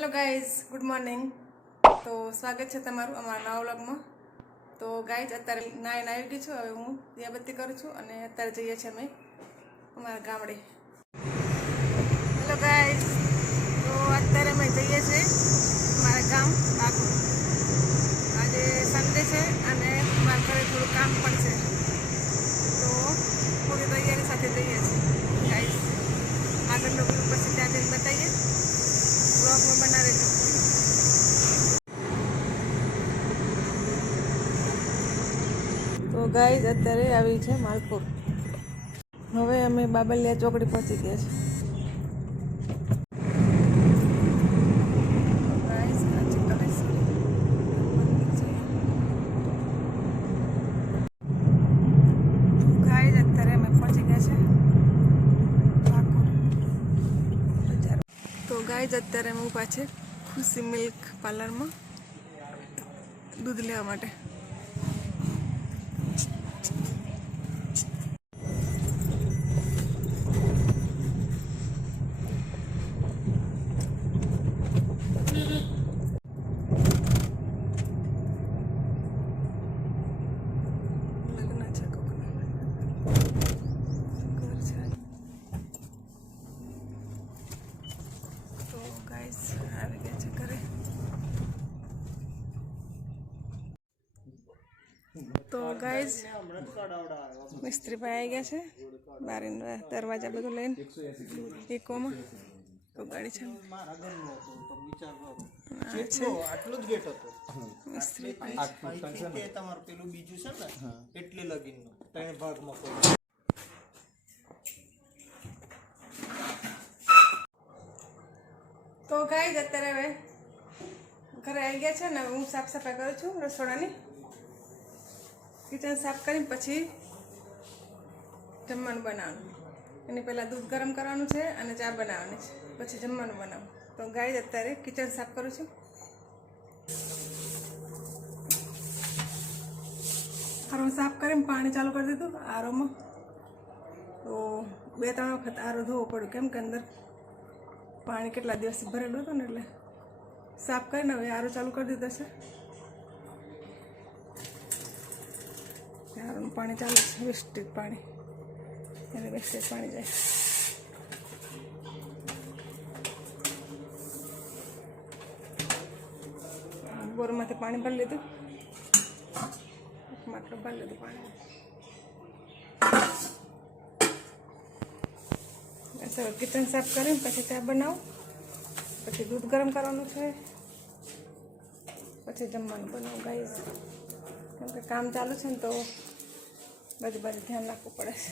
Hello guys good morning. तो स्वागत है तमारू अमारा नवा व्लॉगमां। तो गाइज अत्यारे नाईने આવી ગઈ છું। હવે હું દિયાબત્તી કરું છું અને અત્યારે જઈએ છીએ અમે અમારા ગામડે। હેલો ગાइज, તો અત્યારે અમે જઈએ છીએ અમારા ગામ બાગુ। આજે સન્ડે છે અને મારા ઘરે થોડું કામ પણ છે, તો પૂરી તૈયારી સાથે જઈએ છીએ ગાइज। આગળનો વ્યૂ પછી ત્યાં જઈને બતાવીએ, ब्लॉग में बना रहे। तो गाइज अत्यारे आवी छे मालपुर। हवे अमे बाबलिया चौकड़ी पहुंची गया छे। गाइज अत्यारे अमे पहुंची गया छे। तो गाइज अत्यारे अमे ऊभा छे खुशी मिल्क पार्लर में दूध लेवा माटे। तो गाइज मिस्त्री भाई आई गया है बार दरवाजा बधु लईने इको में। तो गाड़ी छे मिस्त्री भाई તમારું પેલું બીજું છે ને એટલે લગીનનું ત્રણ ભાગમાં કોઈ। तो गाइज અત્યારે હવે ઘરે આવી ગયા છે ને હું સાફ સફાઈ કરું છું રસોડાની। किचन साफ करी पछी जमवानुं बनाववानुं। एनी पहला दूध गरम करवानुं छे अने चा बनाववानी छे, पछी जमवानुं बनावुं। तो गाइज अत्यारे किचन साफ करूं छुं। आरो साफ करीने पाणी चालू कर दीधुं आरो में। तो 2-3 वखत आरो धोवो पड्यो, केम के अंदर पाणी केटला दिवस भरेલું હતું ને એટલે साफ करीने हवे आरो चालू कर दीधो छे। पानी चालू है वेस्टेज पानी, वेस्टेज पानी जाए। बोर में पानी भर लीधु, માટલું ભરી લીધું पानी। किचन साफ करी पछी चा बनाव, पछी दूध गरम करवानुं छे, पछी जमवानुं बनाव गाइस। केम के काम चालू है तो बधी बाजू ध्यान रखવું પડે છે।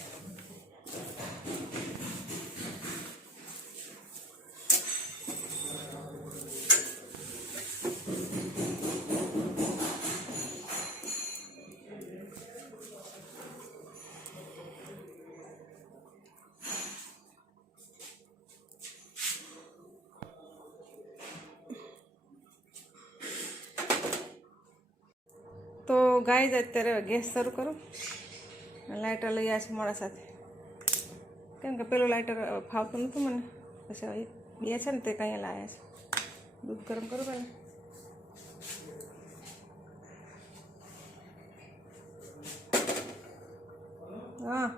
तो गाइज अत्यारे गैस शुरू करो। लाइटर लई आया छे मोड़ा साथे, केम के पेलो लाइटर फावतुं नहोतुं मने, पछी हवे बे छे ने ते कहीं लाया छे। दूध गरम करो पहले। हाँ,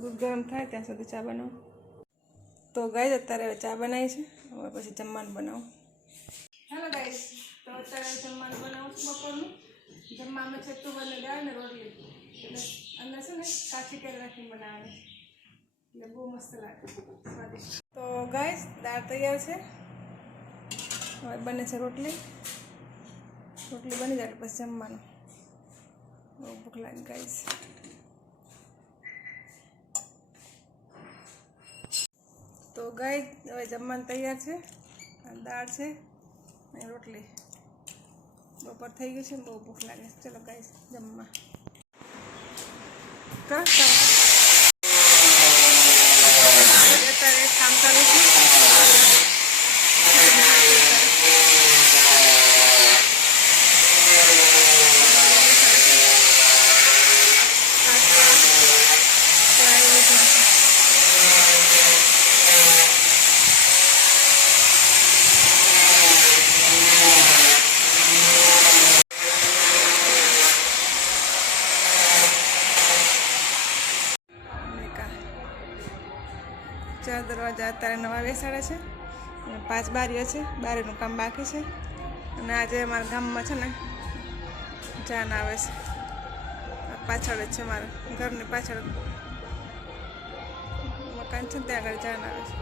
दूध गरम थाय त्यां सुधी चा बनाव। तो गाइज अत्यारे हवे चा बनावी छे, हवे पछी जमवानुं बनावुं। हेलो गाइज, तो अत्यारे जमवानुं बनावुं छुं बपोरनुं। जमवामां छे तुवरनी दाळ ने रोटली, એટલે અંદર છે ને કાચી કેરી રાખીને બનાવવાની, એટલે બહુ મસ્ત લાગે, સ્વાદિષ્ટ। તો ગાઈસ દાળ તૈયાર છે, હવે બને છે રોટલી। રોટલી બની જાય પછી જમવાનું। બહુ ભૂખ લાગે ગાઈસ। તો ગાઈસ હવે જમવાનું તૈયાર છે, દાળ છે અને રોટલી। બપોર થઈ ગયું છે, બહુ ભૂખ લાગે। ચલો ગાઈસ જમવા। અત્યારે કામ ચાલુ છે। દરવાજા અત્યારે નવા બેસાડે છે અને 5 બારીઓ છે. બારીનું કામ બાકી છે. અને આજે અમારા ગામમાં છે ને જાન આવે છે. પાછળ જ છે, મારા ઘરની પાછળ મકાન છે, ત્યાં આગળ જાન આવે છે.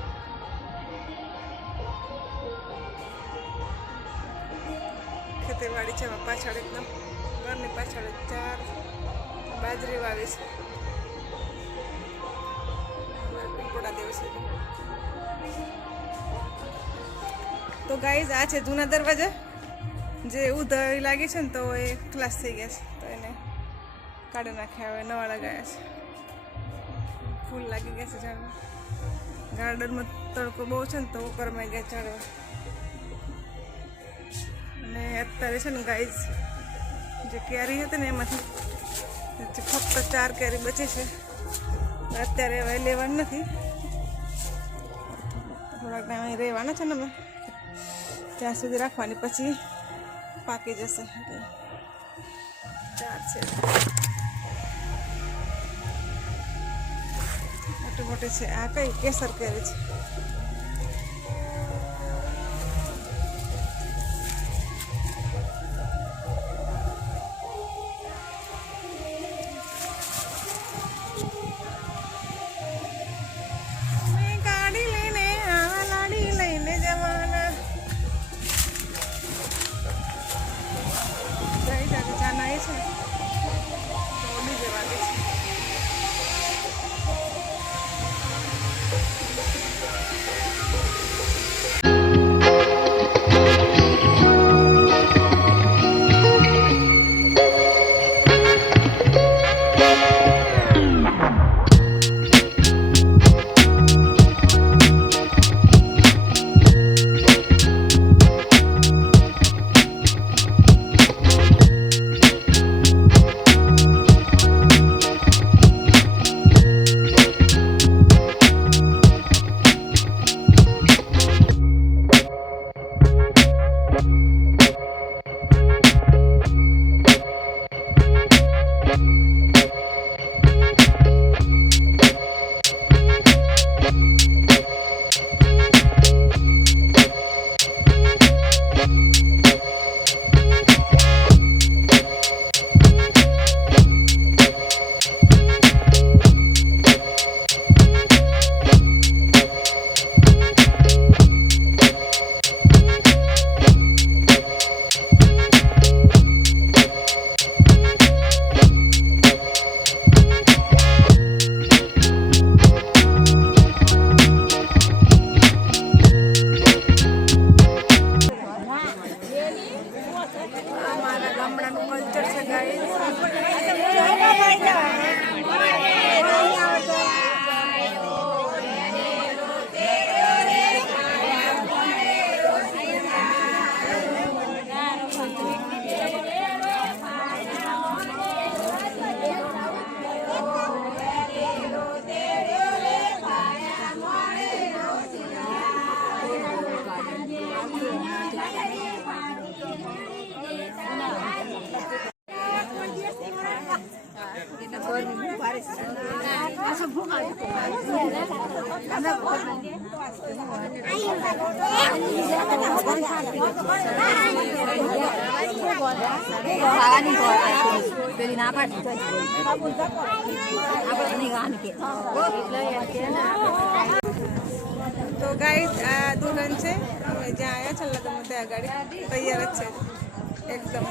ખેતીવાડી છે પાછળ, એકદમ ઘરની પાછળ 4 બાજરી વાવી છે. પીપળા દેવ છે. તો ગાઈઝ આ છે જૂના દરવાજા, જે ઉધળી લાગી છે ને તો એ ખલાસ થઈ ગયા છે, તો એને કાઢી નાખ્યા. હવે નવા લગાવ્યા છે. ફૂલ લાગી ગયા છે ઝાડમાં. ગાર્ડનમાં તડકો બહુ છે ને તો કરમાઈ ગયા ઝાડવા. અને અત્યારે છે ને ગાઈઝ જે કેરી હતી ને એમાંથી ફક્ત 4 કેરી બચી છે. અત્યારે હવે લેવાની નથી, થોડાક ટાઈમ અહીં રહેવાના છે ને અમે, ત્યાં સુધી રાખવાની, પછી પાકી જશે. એટલે 4 છે, મોટી મોટી છે. આ કઈ કેસર કેરી છે. તો ગાઈસ આ દુલ્હન છે, અમે જ્યાં આવ્યા છે લગ્નમાં ત્યાં ગાડી તૈયાર જ છે, એકદમ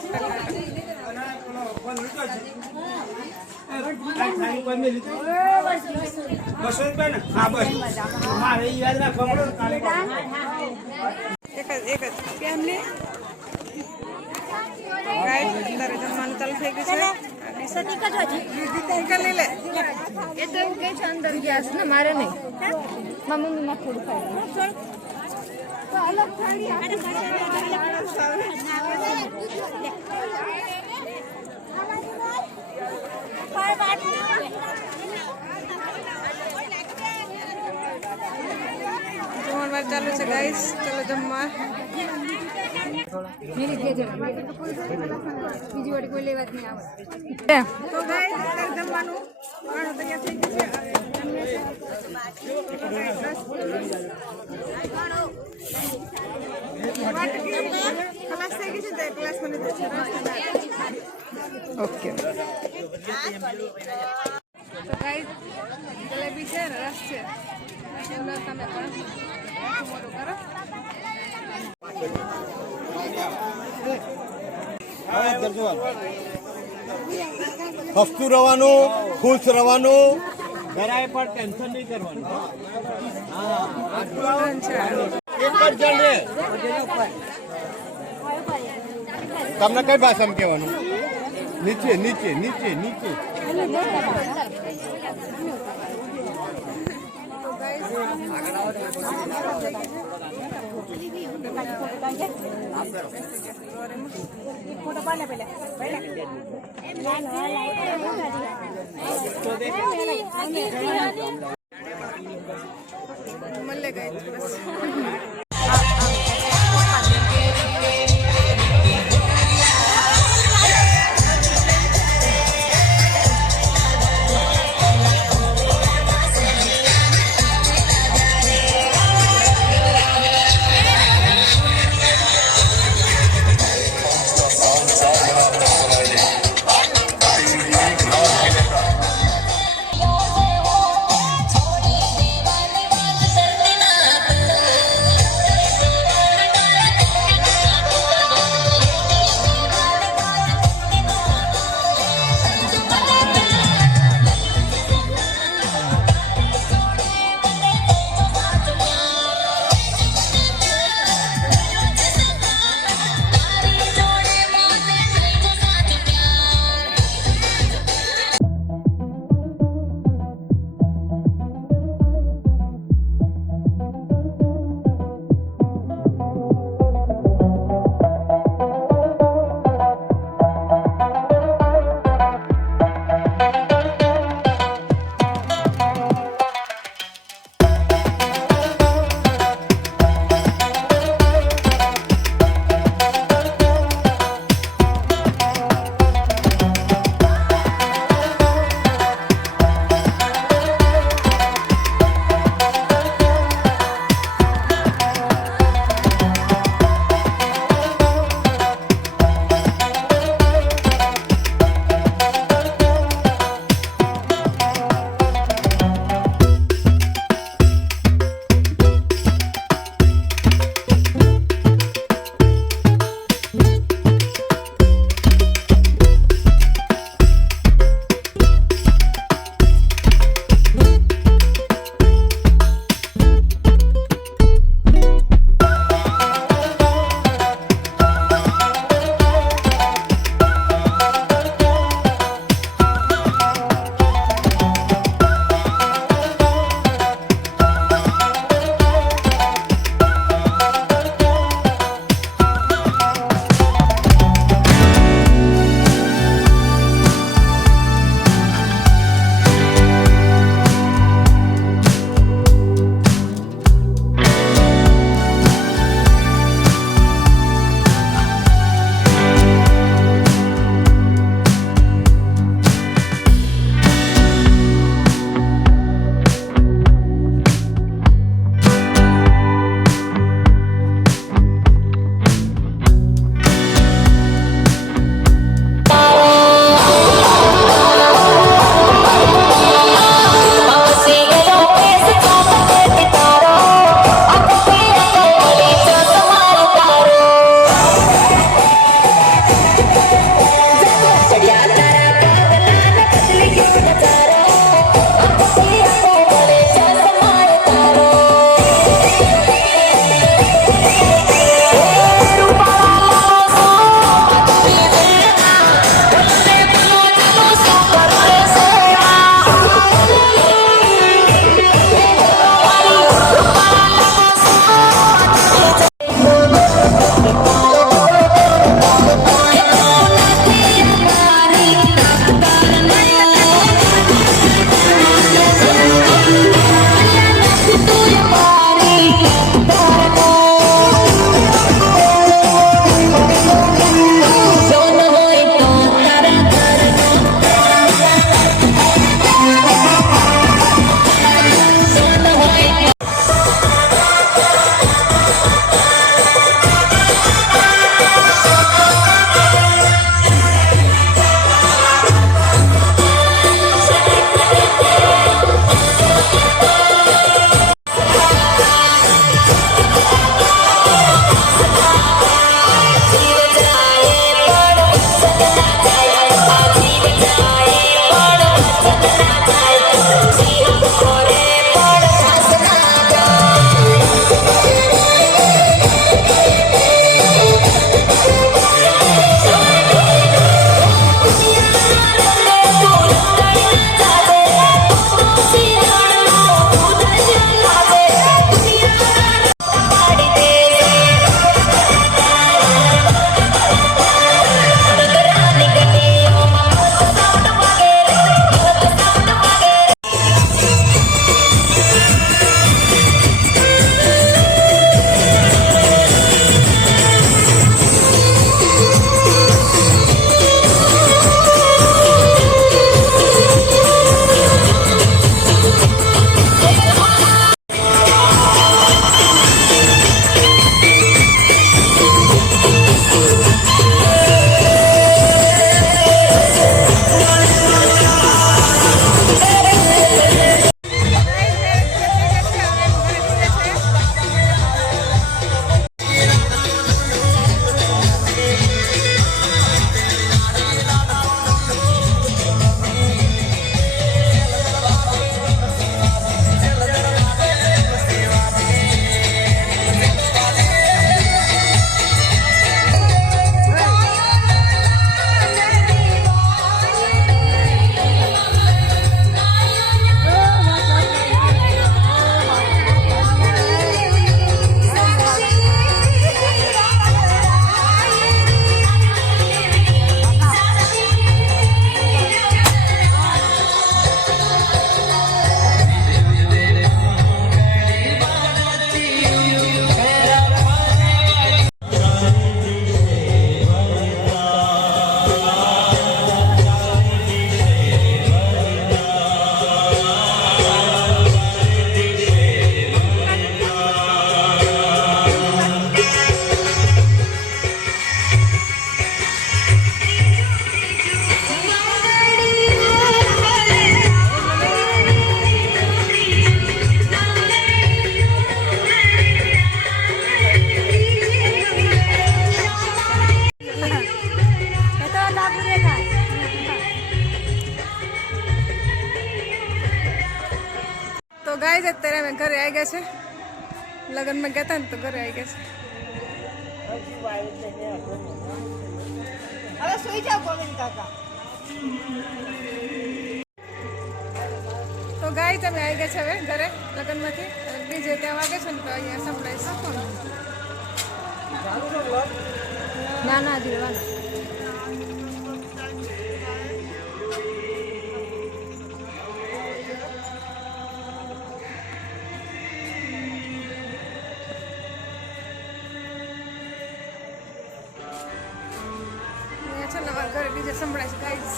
એક જ કેમ લે ગાઈસ તારે જમવાનું ચાલુ થઈ ગયું છે. લે લે એ તો એવું કે છે અંદર ગયા છે ને, મારે નહીં. મારી મમ્મી માં થોડું ખાય તો અલગ થાળી અમારે ચાલુ છે ગાઈસ, ચલો જમવા. બીજી વાળી કોઈ લેવા જ નહીં આવે. તો ગાઈસ અત્યારે જમવાનું ખાણું તૈયાર થઈ ગયું છે. ક્લાસ થઈ ગઈ છે તો ક્લાસમાં લીધું છે. ઓકે તો ગાઈસ જલેબી છે ને રસ છે. તમે પણ મોટું કરો. હસતું રહેવાનું, ખુશ રહેવાનું, જરાય પણ ટેન્શન નહીં કરવાનું. એક જ જણ રે. તમને કઈ ભાષામાં કહેવાનું? નીચે નીચે નીચે નીચે. મળે ગઈ બસ. અમે ઘરે આવી ગયા છે. લગ્નમાં ગયા હતા ને તો ઘરે આવી ગયા છે. હવે સુઈ જાઓ ગોવિંદ કાકા. તો ગાય તમે આવી ગયા છે હવે ઘરે લગ્નમાંથી. બીજે ત્યાં વાગે છે ને તો અહીંયા સંભળાય શકો. ના ના જીરવા. અહીંયા છે ને અમારા ઘરે બીજે સંભળાય છે ગાઈસ.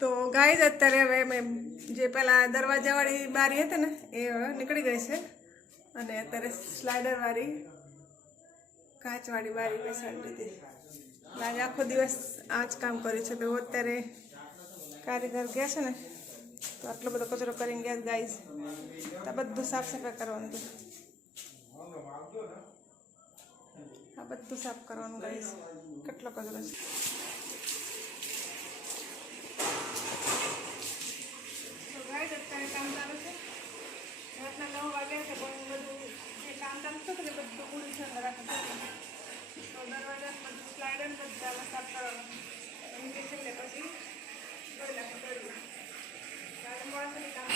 તો ગાઈસ અત્યારે હવે મેં જે પેલા દરવાજાવાળી બારી હતી ને એ હવે નીકળી ગઈ છે અને અત્યારે સ્લાઇડરવાળી કાચવાળી બારી બેસાડી દીધી. આજે આખો દિવસ આ જ કામ કર્યું છે. તો અત્યારે કારીગર ગયા છે ને તો આટલો બધો કચરો કરીને ગયા ગાઈસ. તો આ બધું સાફ સફાઈ કરવાનું હતું. આ બધું સાફ કરવાનું ગાઈસ. કેટલો કચરો છે. ગાઈસ અત્યારે કામ ચાલુ છે. રાતના 9 વાગ્યા છે પણ બધું જે કામ ચાલુ છે ને બધું પૂરી છે રાખે છે. તો દરવાજા બધું સ્લાઇડર બધા સાફ કરવાનું. એમ કે છેલ્લે પછી જોઈ નાખો. કામ